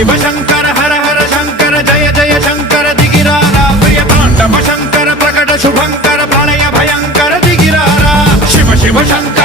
शिव शंकर हर हर शंकर जय जय शंकर दिगिरारा प्रिय तांडव शंकर प्रकट शुभंकर प्रलय भयंकर दिगिरारा शिव शिव शंकर